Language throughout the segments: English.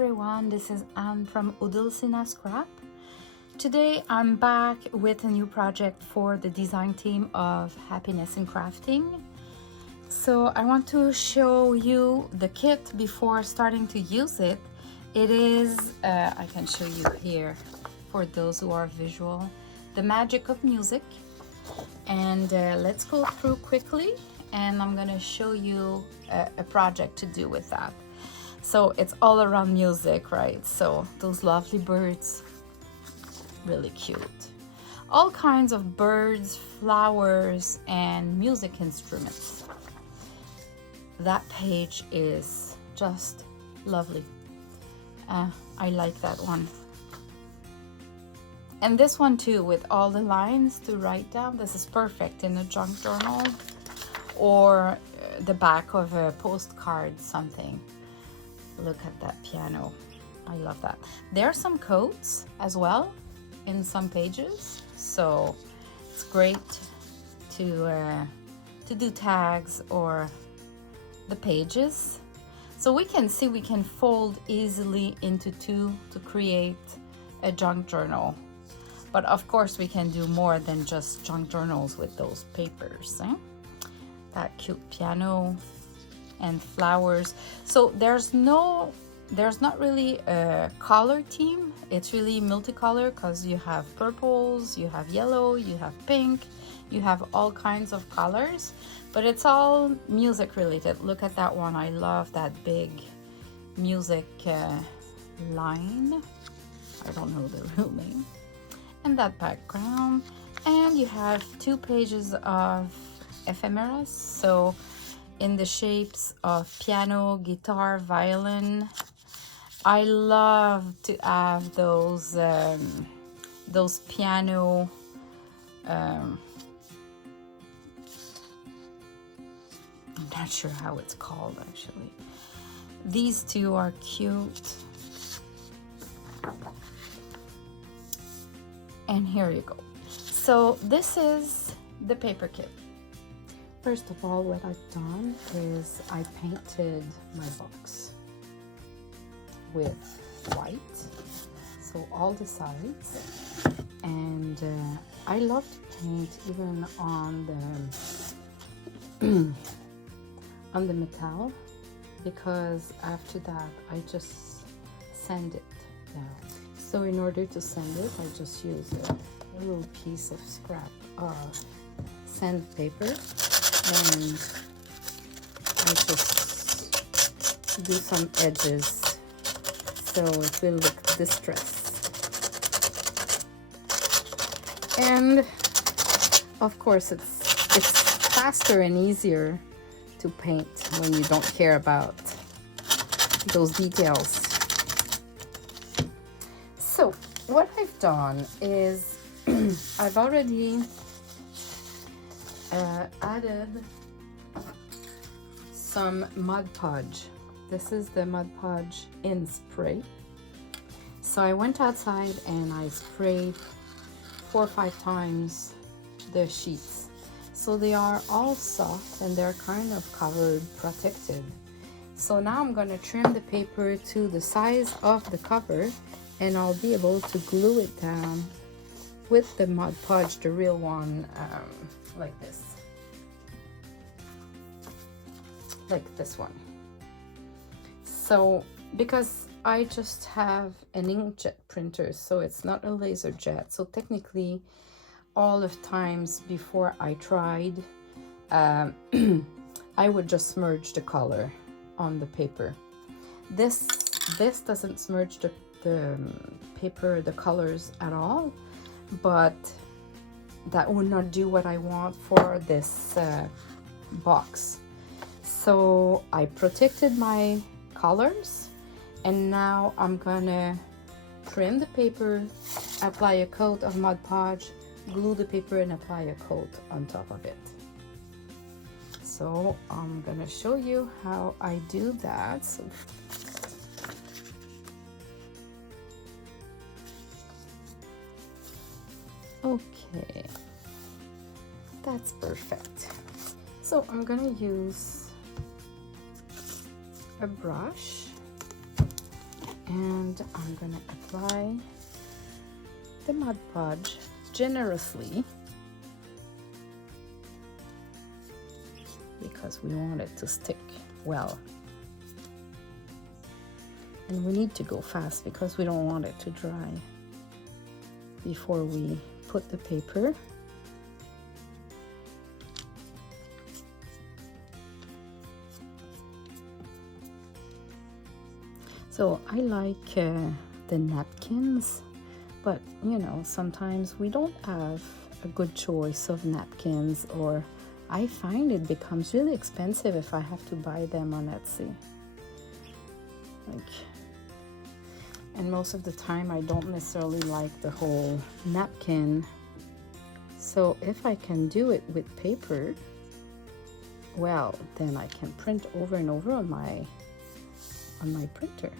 everyone, this is Anne from Odulcina Scrap. Today I'm back with a new project for the design team of Happiness in Crafting. So I want to show you the kit before starting to use it. It is, I can show you here for those who are visual, the magic of music. And let's go through quickly and I'm gonna show you a project to do with that. So it's all around music, right? So those lovely birds, really cute. All kinds of birds, flowers, and music instruments. That page is just lovely. I like that one. And this one too, with all the lines to write down. This is perfect in a junk journal or the back of a postcard, something. Look at that piano. I love that. There are some codes as well in some pages, so it's great to do tags or the pages. So we can see we can fold easily into two to create a junk journal. But of course we can do more than just junk journals with those papers. That cute piano and flowers. So there's not really a color theme. It's really multicolor because you have purples, you have yellow, you have pink, you have all kinds of colors, but it's all music related. Look at that one. I love that big music line. I don't know the real name. And that background. And you have 2 pages of ephemeras. So in the shapes of piano, guitar, violin. I love to have those piano I'm not sure how it's called actually. These 2 are cute. And here you go. So this is the paper kit. First of all, what I've done is I painted my box with white, so all the sides, and I love to paint even on the on the metal, because after that I just sand it down. So in order to sand it, I just use a little piece of scrap sandpaper, and I just do some edges so it will look distressed. And of course it's faster and easier to paint when you don't care about those details. So what I've done is I've already added some Mod Podge. This is the Mod Podge in spray. So I went outside and I sprayed 4 or 5 times the sheets. So they are all soft and they're kind of covered, protected. So now I'm gonna trim the paper to the size of the cover and I'll be able to glue it down with the Mod Podge, the real one, like this. Like this one. So because I just have an inkjet printer, so it's not a laser jet, so technically all of times before I tried, I would just smudge the color on the paper. This doesn't smudge the paper, the colors at all, but that would not do what I want for this box. So I protected my colors, and now I'm gonna trim the paper, apply a coat of Mod Podge, glue the paper and apply a coat on top of it. So I'm gonna show you how I do that. So okay, that's perfect. So I'm gonna use a brush And I'm gonna apply the Mod Podge generously because we want it to stick well. And we need to go fast because we don't want it to dry before we put the paper. So I like the napkins, but you know, sometimes we don't have a good choice of napkins, or I find it becomes really expensive if I have to buy them on Etsy. And most of the time I don't necessarily like the whole napkin. So if I can do it with paper, well, then I can print over and over on my printer.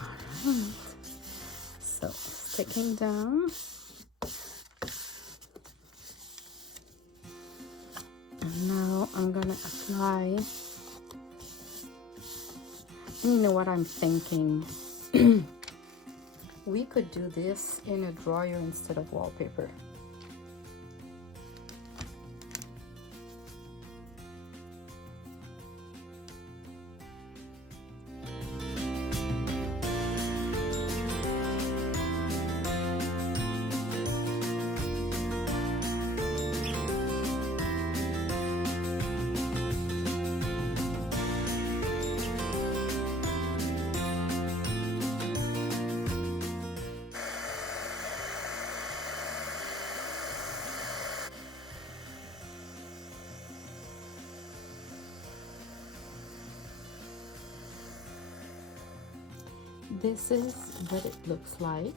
All right. So sticking down. And now I'm gonna apply. You know what I'm thinking? We could do this in a drawer instead of wallpaper. This is what it looks like.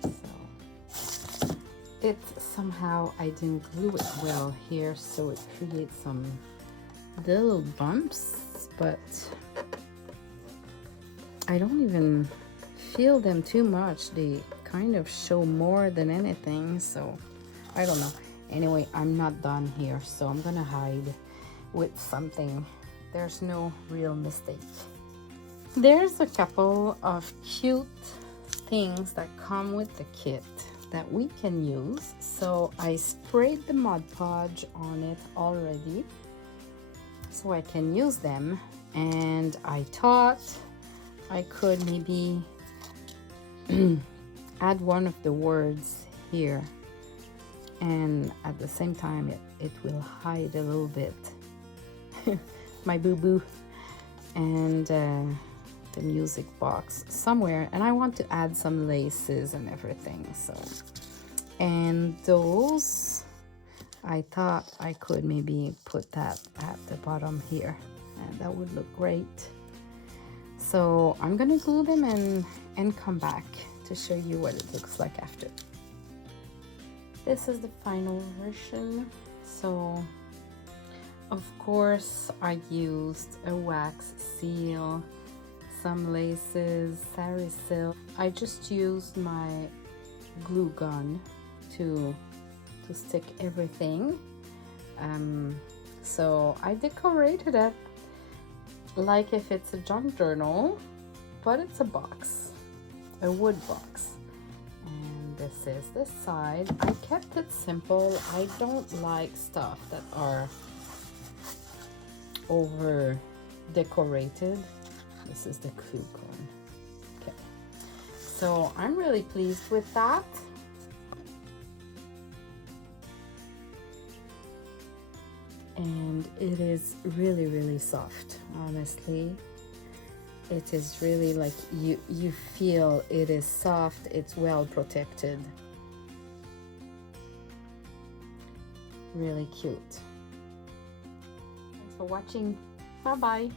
So it's somehow I didn't glue it well here, so it creates some little bumps, but I don't even feel them too much. They kind of show more than anything, so I don't know. Anyway, I'm not done here, so I'm gonna hide with something. There's no real mistake. There's a couple of cute things that come with the kit that we can use. So I sprayed the Mod Podge on it already so I can use them, and I thought I could maybe add one of the words here, and at the same time it will hide a little bit my boo-boo and the music box somewhere, and I want to add some laces and everything. So, and those I thought I could maybe put that at the bottom here, and that would look great. So I'm gonna glue them and come back to show you what it looks like after. This is the final version. So of course I used a wax seal, some laces, sari silk. I just used my glue gun to stick everything. So I decorated it like if it's a junk journal, but it's a box, a wood box. And this is the side. I kept it simple. I don't like stuff that are over decorated. This is the coupon. Okay, so I'm really pleased with that. And it is really, really soft. Honestly, it is really like you feel it is soft. It's well protected. Really cute. Thanks for watching. Bye bye.